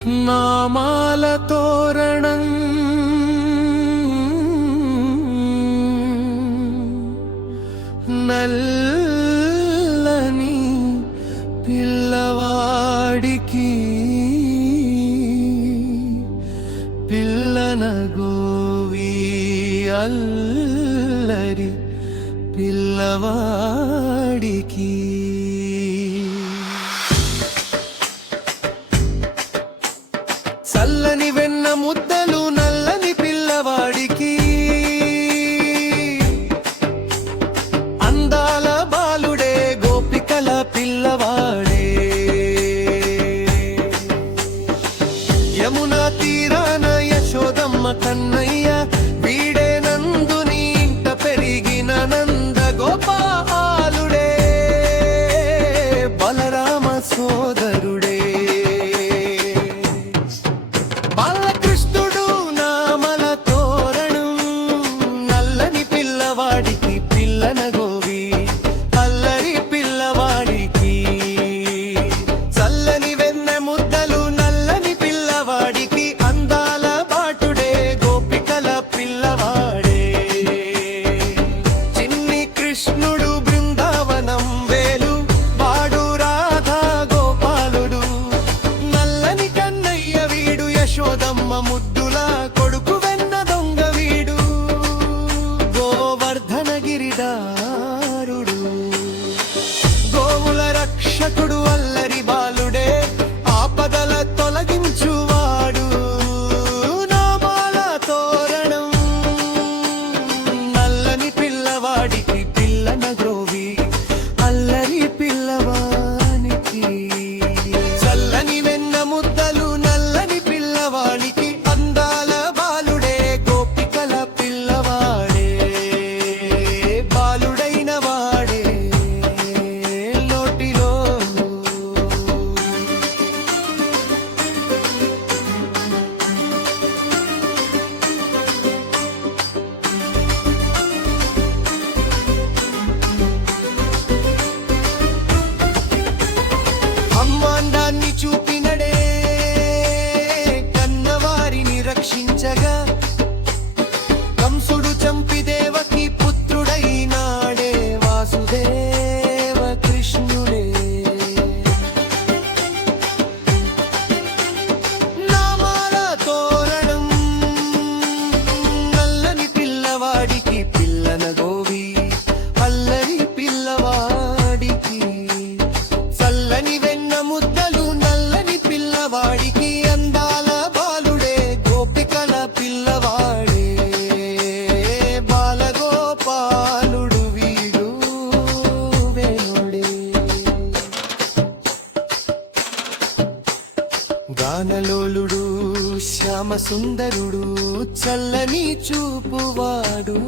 నామాల తోరణం నల్లని పిల్లవాడికి పిల్లన గోవి అల్లరి పిల్లవాడికి చల్లని వెన్న ముద్దలు నల్లని పిల్లవాడికి అందాల బాలుడే గోపికల పిల్లవాడే యమునా తీరాన యశోదమ్మ కన్నయ్య వీడే నందుని ఇంట పెరిగిన నంద గోపాలుడే బలరామ సోదరుడే బాలకృష్ణుడు నామల తోరణం నల్లని పిల్లవాడికి పిల్లన గోవి అల్లరి పిల్లవాడికి చల్లని వెన్న ముద్దలు నల్లని పిల్లవాడికి అందాల బాటుడే గోపికల పిల్లవాడే చిన్ని కృష్ణుడు బృందావనం వేలు వాడు రాధా గోపాలుడు నల్లని కన్నయ్య వీడు యశోదమ్మ ముద్దుల కొడుకు వెన్న దొంగ వీడు గోవర్ధన గిరిదారుడు గోవుల రక్షకుడు అల్లరి బాలుడే ఆపదల తొలగించువాడు నామాల తోరణం నల్లని పిల్లవాడికి పిల్లన గ్రోవి అల్లరి పిల్లవానికి చల్లని వెన్న ముద్దలు నల్లని పిల్లవాడికి అందాల బాలుడే గోపికల పిల్లవాడే బాలుడైన వాడే లోటిలో అమ్మాండాన్ని చూపినడే కన్నవారిని రక్షించగా కంసుడు చంపి దేవకి పుత్రుడైనాడే వాసుదేవ కృష్ణుడే నామాల తోరణం నల్లని పిల్లవాడికి పిల్లన గోవి అల్లరి పిల్లవాడికి చల్లని వెన్న ముద్దలు నల్లని పిల్లవాడికి అందాల బాలుడే గోపికల పిల్లవాడే బాలగోపాలుడు వీడు వేణుడే గానలోలుడు శ్యామ సుందరుడు చల్లని చూపువాడు